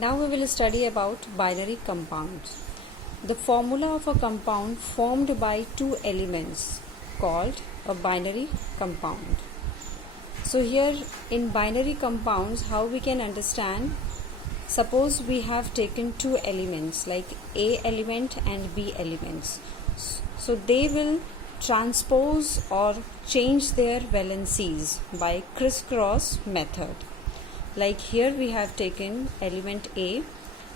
Now we will study about binary compounds. The formula of a compound formed by two elements called a binary compound. So here in binary compounds, how we can understand, suppose we have taken two elements like A element and B elements. So they will transpose or change their valencies by crisscross method. Like here we have taken element A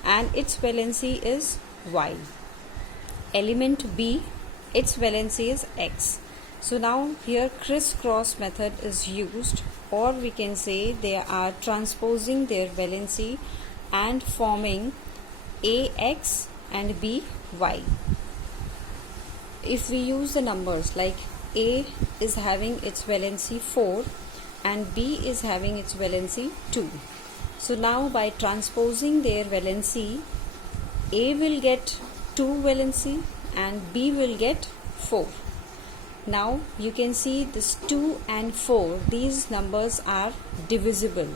and its valency is Y. Element B, its valency is X. So now here crisscross method is used, or we can say they are transposing their valency and forming AX and BY. If we use the numbers like A is having its valency 4 and B is having its valency 2. So now by transposing their valency, A will get 2 valency and B will get 4. Now you can see this 2 and 4, these numbers are divisible.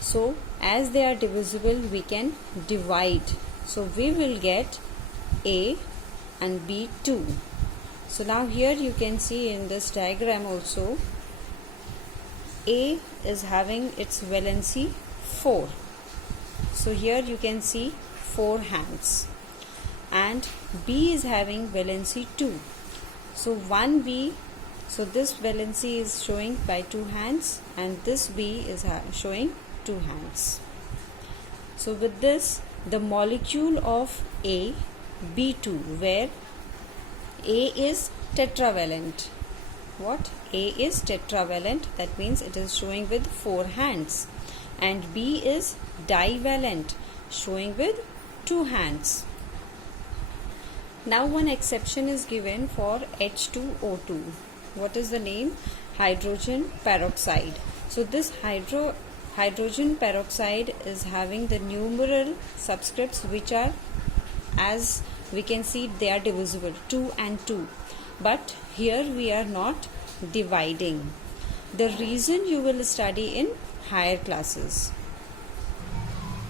So as they are divisible, we can divide. So we will get A and B 2. So now here you can see in this diagram also, A is having its valency 4. So here you can see 4 hands. And B is having valency 2. So 1B, so this valency is showing by 2 hands and this B is showing 2 hands. So with this, the molecule of A, B2, where A is tetravalent. What? A is tetravalent, that means it is showing with 4 hands. And B is divalent, showing with 2 hands. Now one exception is given for H2O2. What is the name? Hydrogen peroxide. So this hydrogen peroxide is having the numeral subscripts which are, as we can see, they are divisible, 2 and 2. But here we are not dividing. The reason you will study in higher classes.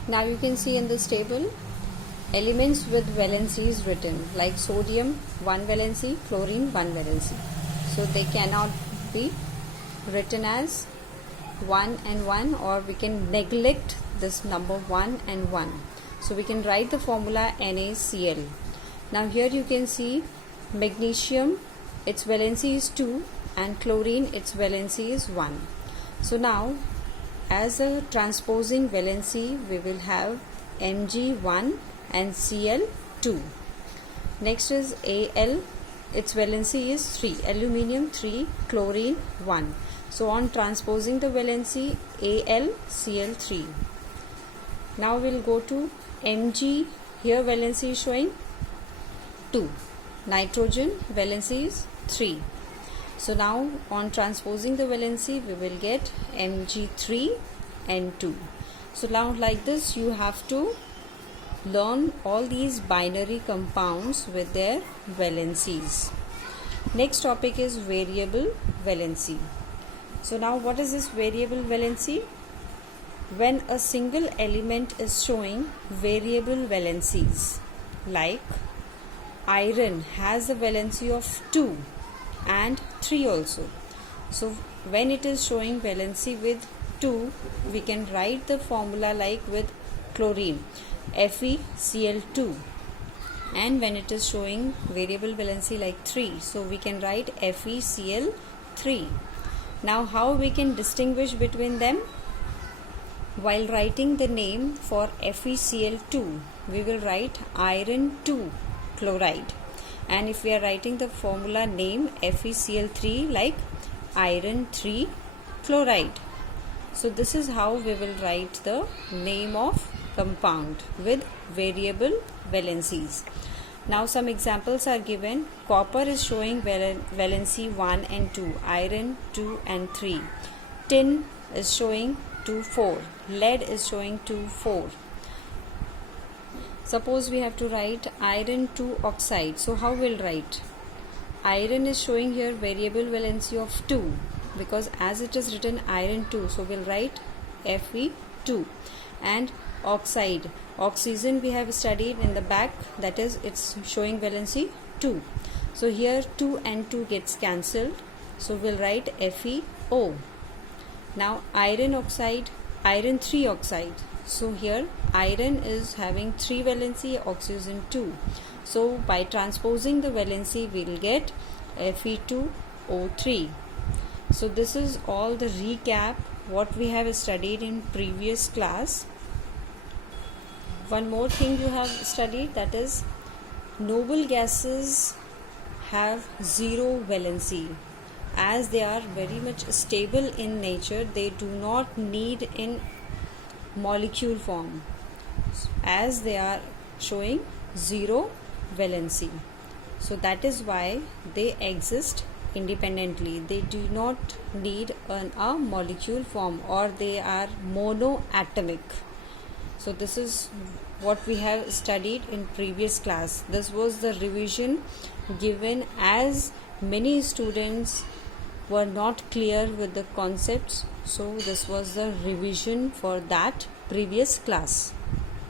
Now you can see in this table, elements with valencies written like sodium 1 valency, chlorine 1 valency. So they cannot be written as 1 and 1, or we can neglect this number 1 and 1. So we can write the formula NaCl. Now here you can see magnesium, its valency is 2 and chlorine, its valency is 1. So now as a transposing valency, we will have Mg1 and Cl2. Next is Al, its valency is 3, aluminium 3, chlorine 1. So on transposing the valency, AlCl3. Now we'll go to Mg, here valency is showing 2, nitrogen valency is 3. So now on transposing the valency, we will get Mg3N2. So now like this you have to learn all these binary compounds with their valencies. Next topic is variable valency. So now what is this variable valency? When a single element is showing variable valencies, like iron has a valency of 2 and 3 also. So when it is showing valency with 2, we can write the formula like with chlorine, FeCl2. And when it is showing variable valency like 3, so we can write FeCl3. Now how we can distinguish between them? While writing the name for FeCl2, we will write iron 2 chloride. And if we are writing the formula name FeCl3 like iron 3 chloride. So this is how we will write the name of compound with variable valencies. Now some examples are given. Copper is showing valency 1 and 2, iron 2 and 3. Tin is showing 2, 4. Lead is showing 2, 4. Suppose we have to write iron 2 oxide. So how we'll write? Iron is showing here variable valency of 2, because as it is written iron 2, so we'll write Fe2. And oxide. Oxygen we have studied in the back, that is it's showing valency 2. So here 2 and 2 gets cancelled. So we'll write FeO. Now iron oxide, iron 3 oxide. So here iron is having 3 valency, oxygen 2. So by transposing the valency we'll get Fe2O3. So this is all the recap what we have studied in previous class. One more thing you have studied, that is noble gases have 0 valency. As they are very much stable in nature, they do not need in molecule form, as they are showing 0 valency. So that is why they exist independently. They do not need a molecule form, or they are monoatomic. So this is what we have studied in previous class. This was the revision given as many students were not clear with the concepts. So this was the revision for that previous class.